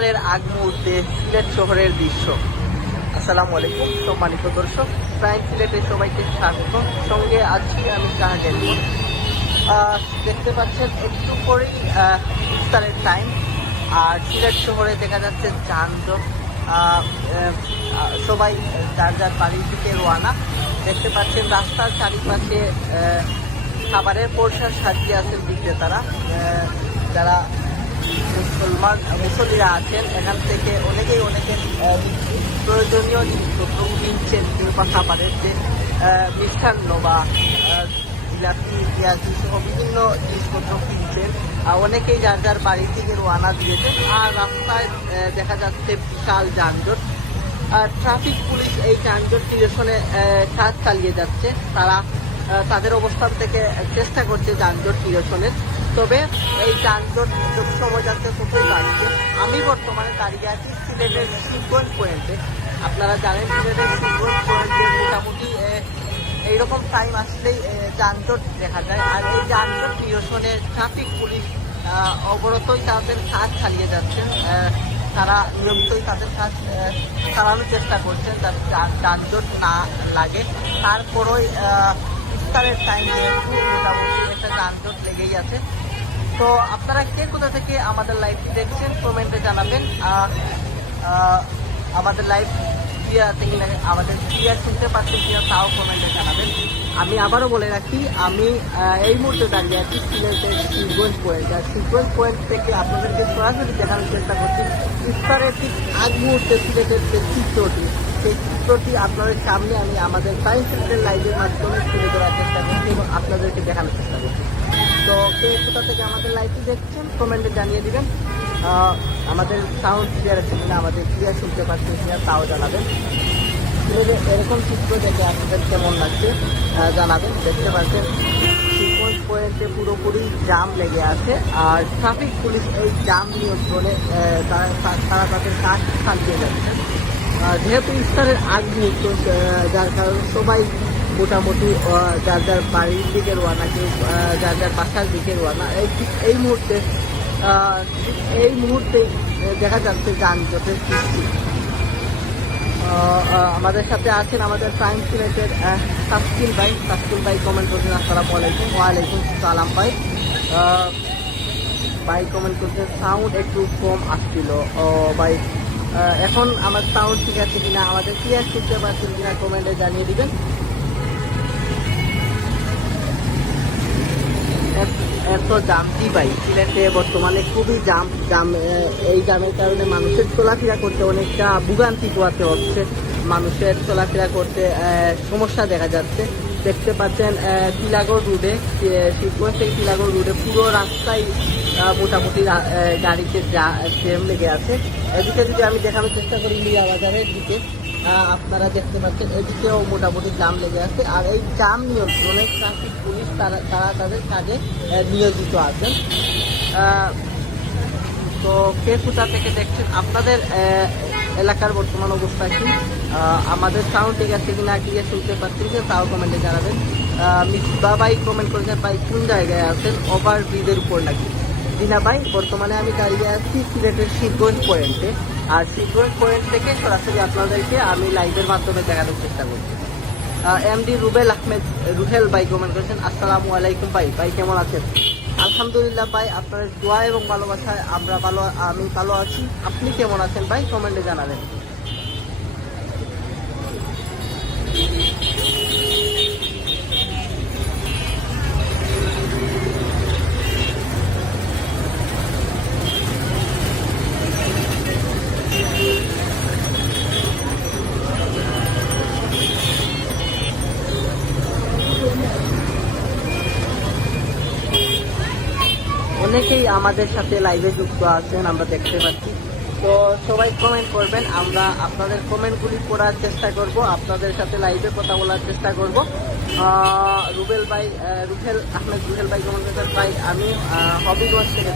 ইফতারের আগ মুহূর্তে সিলেট শহরের দৃশ্য। আসসালামু আলাইকুম সম্মানিত দর্শক প্রাইম সিলেটে সবাইকে স্বাগত। সঙ্গে আছি আমি আহ, দেখতে পাচ্ছেন একটু পরেই ইফতারের টাইম আর সিলেট শহরে দেখা যাচ্ছে যানজট সবাই যার যার বাড়ির দিকে রোয়ানা দেখতে পাচ্ছেন রাস্তার চারিপাশে খাবারের পোর্শন সাজিয়ে আছেন বিক্রেতারা। যারা মুসলমান মুসলিরা আছেন এখান থেকে অনেকেই অনেকের আহ, প্রয়োজনীয় জিনিসপত্র কিনছেন কিংবা খাবারের যে মিষ্টান্ন বা জিলাপি পেঁয়াজি সহ বিভিন্ন জিনিসপত্র কিনছেন। অনেকেই যার যার বাড়ি থেকে রোয়ানা দিয়েছেন। আর রাস্তায় দেখা যাচ্ছে বিশাল যানজট। আর ট্রাফিক পুলিশ এই যানজট নিরসনে কাজ চালিয়ে যাচ্ছে। তারা তাদের অবস্থান থেকে চেষ্টা করছে যানজট নিরসনের। তবে এই যানজট যত সময় যাচ্ছে ততই বাড়ছে আমি বর্তমানে দাঁড়িয়ে আছি সিলেটের শিবগঞ্জ পয়েন্টে। আপনারা জানেন সিলেটের শিবগঞ্জ পয়েন্টে মোটামুটি এইরকম টাইম আসলেই যানজট দেখা যায়। আর এই যানজট নিরসনে ট্রাফিক পুলিশ অবরতই তাদের কাজ চালিয়ে যাচ্ছেন। তারা নিয়মিতই তাদের কাজ চালানোর চেষ্টা করছেন যাতে যানজট না লাগে। তারপরই ইফতারের টাইমে মোটামুটি একটা যানজট লেগেই আছে। তো আপনারা কে কোথা থেকে আমাদের লাইভটি দেখছেন কমেন্টে জানাবেন। আহ, আমাদের লাইভ ক্লিয়ার আমাদের ক্লিয়ার শুনতে পাচ্ছেন কিনা তাও কমেন্টে জানাবেন। আমি আবারও বলে রাখি আমি এই মুহূর্তে দাঁড়িয়ে আছি সিলেটের শিবগঞ্জ পয়েন্ট। আর শিবগঞ্জ পয়েন্ট থেকে আপনাদেরকে সরাসরি দেখানোর চেষ্টা করছি ইফতারের ঠিক আগ মুহূর্তে সিলেটের যে চিত্রটি সেই চিত্রটি আপনাদের সামনে আমি আমাদের সায়েন্স সেন্টারের লাইভের মাধ্যমে তুলে ধরার চেষ্টা করছি এবং আপনাদেরকে দেখানোর চেষ্টা করছি। তো কে কোথা থেকে আমাদের লাইভটি দেখছেন কমেন্টে জানিয়ে দিবেন। আমাদের সাউন্ড ক্লিয়ার আছে কিনা, আমাদের ক্লিয়ার শুনতে পাচ্ছেন কিনা, তাও জানাবেন। এরকম চিত্র দেখে আপনাদের কেমন লাগছে জানাবেন। দেখতে পাচ্ছেন সিকোয়েন্স পয়েন্টে পুরোপুরি জাম লেগে আছে, আর ট্রাফিক পুলিশ এই জাম নিয়ন্ত্রণে তারা তাদের কাজ চালিয়ে যাচ্ছে। যেহেতু ইফতারের আগ মুহূর্ত যার কারণে সবাই মোটামুটি যার যার বাড়ির দিকে রোয়ানা কেউ যার যার বাসার দিকে রোয়ানা এই এই মুহূর্তে এই মুহূর্তে দেখা যাচ্ছে যানজটের সৃষ্টি আমাদের সাথে আছেন আমাদের প্রাইম সিলেটের তাসকিন ভাই। তাসকিন ভাই কমেন্ট করছেন, আসসালামু আলাইকুম। ওয়ালাইকুম সালাম ভাই। ভাই কমেন্ট করছেন সাউন্ড একটু কম আসছিল। ও, ভাই এখন আমার সাউন্ড ঠিক আছে কিনা? আমাদের ক্লিয়ার শুনতে পাচ্ছেন কিনা? কমেন্টে জানিয়ে দিবেন। এত- জাম কি ভাই? সিলেটে বর্তমানে খুবই জাম জাম এই জামের কারণে মানুষের চলাফেরা করতে অনেকটা ভোগান্তি পোয়াতে হচ্ছে। মানুষের চলাফেরা করতে সমস্যা দেখা যাচ্ছে। দেখতে পাচ্ছেন আহ, তিলাগড় রোডে শিবগঞ্জ থেকে তিলাগড় রোডে পুরো রাস্তায় মোটামুটি গাড়িতে জ্যাম লেগে আছে। এদিকে যদি আমি দেখানোর চেষ্টা করি লিয়া বাজারের দিকে আপনারা দেখতে পাচ্ছেন, এদিকেও মোটামুটি জাম লেগে আছে। আর এই জাম নিয়ন্ত্রণে ট্রাফিক পুলিশ তারা তারা তাদের কাজে নিয়োজিত আছেন। তো কে থেকে দেখছেন? আপনাদের এলাকার বর্তমান অবস্থা কি? আমাদের সাউন্ড ঠিক আছে কিনা ক্লিয়ার শুনতে পাচ্ছেন যে তাও কমেন্টে জানাবেন। মিসবা ভাই কমেন্ট করেছেন ভাই, কোন জায়গায় আছেন? ওভার ব্রিজের উপর নাকি? দিনা ভাই বর্তমানে আমি দাঁড়িয়ে আছি সিলেটের শিবগঞ্জ পয়েন্টে আর শিবগঞ্জ পয়েন্ট থেকে সরাসরি আপনাদেরকে আমি লাইভের মাধ্যমে দেখানোর চেষ্টা করছি। এমডি রুবেল আহমেদ, রুহেল ভাই কমেন্ট করেছেন, আসসালামু আলাইকুম ভাই ভাই কেমন আছেন? আলহামদুলিল্লাহ ভাই, আপনার দোয়া এবং ভালোবাসায় আমরা ভালো, আমি ভালো আছি। আপনি কেমন আছেন ভাই? কমেন্টে জানাবেন। অনেকেই আমাদের সাথে লাইভে যুক্ত আছেন, আমরা দেখতে পাচ্ছি। তো সবাই কমেন্ট করবেন, আমরা আপনাদের কমেন্টগুলি পড়ার চেষ্টা করব, আপনাদের সাথে লাইভে কথা বলার চেষ্টা করব। রুবেল ভাই রুহেল আহমেদ রুহেল ভাই কমেন্ট ভাই, আমি হবিগঞ্জ থেকে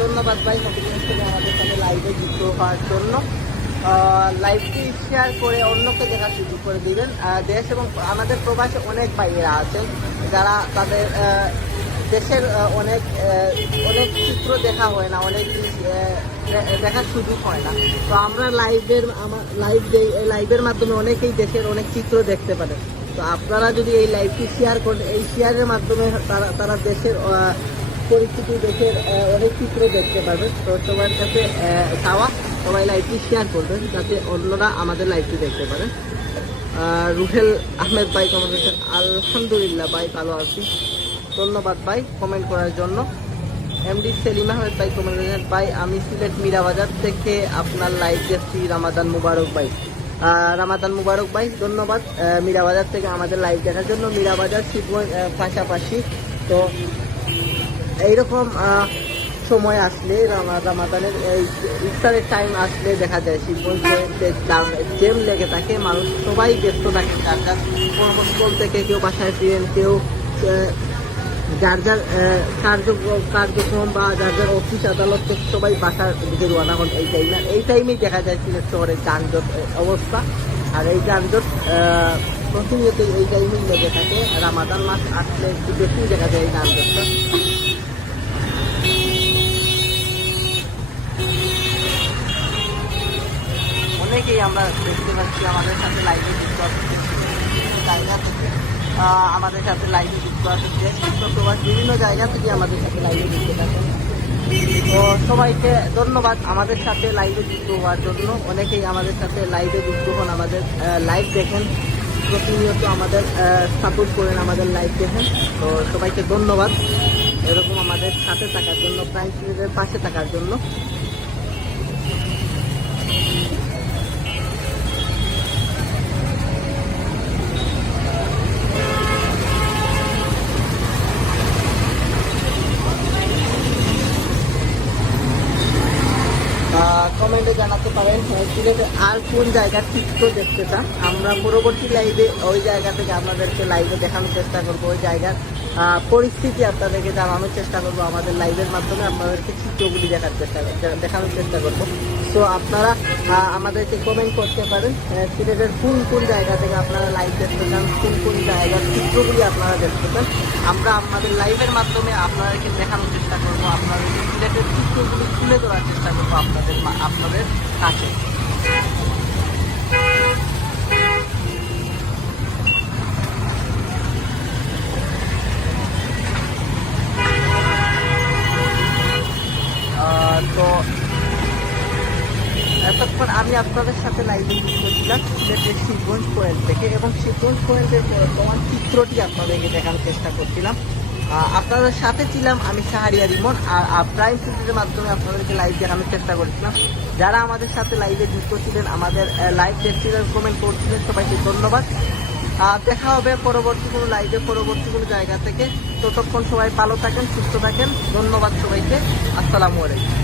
ধন্যবাদ ভাই, হবিগঞ্জ থেকে আমাদের সাথে লাইভে যুক্ত হওয়ার জন্য। লাইভটি শেয়ার করে অন্যকে দেখার সুযোগ করে দিবেন। দেশ এবং আমাদের প্রবাসে অনেক ভাইয়েরা আছেন, যারা তাদের দেশের অনেক অনেক চিত্র দেখা হয় না, অনেক দেখার সুযোগ হয় না। তো আমরা লাইভের, আমার, লাইভ লাইভের মাধ্যমে অনেকেই দেশের অনেক চিত্র দেখতে পারে। তো আপনারা যদি এই লাইভটি শেয়ার করেন এই শেয়ারের মাধ্যমে তারা তারা দেশের পরিস্থিতি দেশের অনেক চিত্র দেখতে পারবেন তো সবার কাছে চাওয়া, সবাই লাইভটি শেয়ার করবেন যাতে অন্যরা আমাদের লাইভটি দেখতে পারেন রুহেল আহমেদ ভাই কমেন্ট আলহামদুলিল্লাহ ভাই, ভালো আছি। ধন্যবাদ ভাই কমেন্ট করার জন্য। এমডি সেলিম আহমেদ ভাই কমেন্ট করেছেন, ভাই, আমি সিলেট মীরাবাজার থেকে আপনার লাইভ দেখছি রামাদান মুবারক ভাই। রামাদান মুবারক ভাই, ধন্যবাদ। মীরাবাজার থেকে আমাদের লাইভ দেখার জন্য মীরাবাজার শিবগঞ্জ পাশাপাশি। তো, এইরকম সময় আসলে রামা- রামাদানের এই ইফতারের টাইম আসলে দেখা যায় শিবগঞ্জে জেম লেগে থাকে, মানুষ সবাই ব্যস্ত থাকে। যার যার কর্মস্থল থেকে কেউ বাসায় ফিরেন, কেউ যার যার কার্য কার্যক্রম বা যার যার অফিস আদালত থেকে সবাই বাসার দিকে রওনা হন এই টাইমে এই টাইমেই দেখা যায় সিলেট শহরের যানজট অবস্থা। আর এই যানজট প্রতিনিয়ত এই টাইমেই লেগে থাকে। রামাদান মাস আসলে একটু বেশি দেখা যায় এই যানজটটা। অনেকেই আমরা দেখতে পাচ্ছি আমাদের সাথে লাইভে যুক্ত জায়গা থেকে আমাদের সাথে লাইভে যুক্ত বিশ্ব প্রবাস বিভিন্ন জায়গা থেকে আমাদের সাথে লাইভে যুক্ত থাকেন। তো সবাইকে ধন্যবাদ আমাদের সাথে লাইভে যুক্ত হওয়ার জন্য। অনেকেই আমাদের সাথে লাইভে যুক্ত হন আমাদের লাইভ দেখেন। প্রতিনিয়ত আমাদের সাপোর্ট করেন আমাদের লাইভ দেখেন। তো সবাইকে ধন্যবাদ। এরকম আমাদের সাথে থাকার জন্য প্রাইম পাশে থাকার জন্য। কমেন্টে জানাতে পারেন সিলেটে আর কোন জায়গা ঠিক তো দেখতে চান? আমরা পরবর্তী লাইভে ওই জায়গা থেকে আপনাদেরকে লাইভে দেখানোর চেষ্টা করব, ওই জায়গার পরিস্থিতি আপনাদেরকে জানানোর চেষ্টা করব, আমাদের লাইভের মাধ্যমে আপনাদেরকে চিত্রগুলি দেখার চেষ্টা দেখানোর চেষ্টা করব। তো আপনারা আমাদেরকে কমেন্ট করতে পারেন সিলেটের কোন কোন জায়গা থেকে আপনারা লাইভ দেখতে চান, কোন কোন জায়গার চিত্রগুলি আপনারা দেখতে চান, আমরা আমাদের লাইভের মাধ্যমে আপনাদেরকে দেখানোর চেষ্টা করব আপনাদের সিলেটের চিত্রগুলি তুলে ধরার চেষ্টা করব আপনাদের আপনাদের কাছে। তো এতক্ষণ আমি আপনাদের সাথে লাইভে যুক্ত ছিলাম সিলেটের শিবগঞ্জ কোয়েল থেকে এবং শিবগঞ্জ পয়েন্টের বর্তমান চিত্রটি আপনাদেরকে দেখানোর চেষ্টা করছিলাম। আপনাদের সাথে ছিলাম আমি সাহারিয়া রিমন আর প্রাইম সিটির মাধ্যমে আপনাদেরকে লাইভ দেখানোর চেষ্টা করেছিলাম। যারা আমাদের সাথে লাইভে যুক্ত ছিলেন, আমাদের লাইভ দেখছিলেন কমেন্ট করছিলেন, সবাইকে ধন্যবাদ। দেখা হবে পরবর্তী কোনো লাইভে পরবর্তী কোনো জায়গা থেকে। ততক্ষণ সবাই ভালো থাকেন, সুস্থ থাকেন। ধন্যবাদ সবাইকে। আসসালামু আলাইকুম।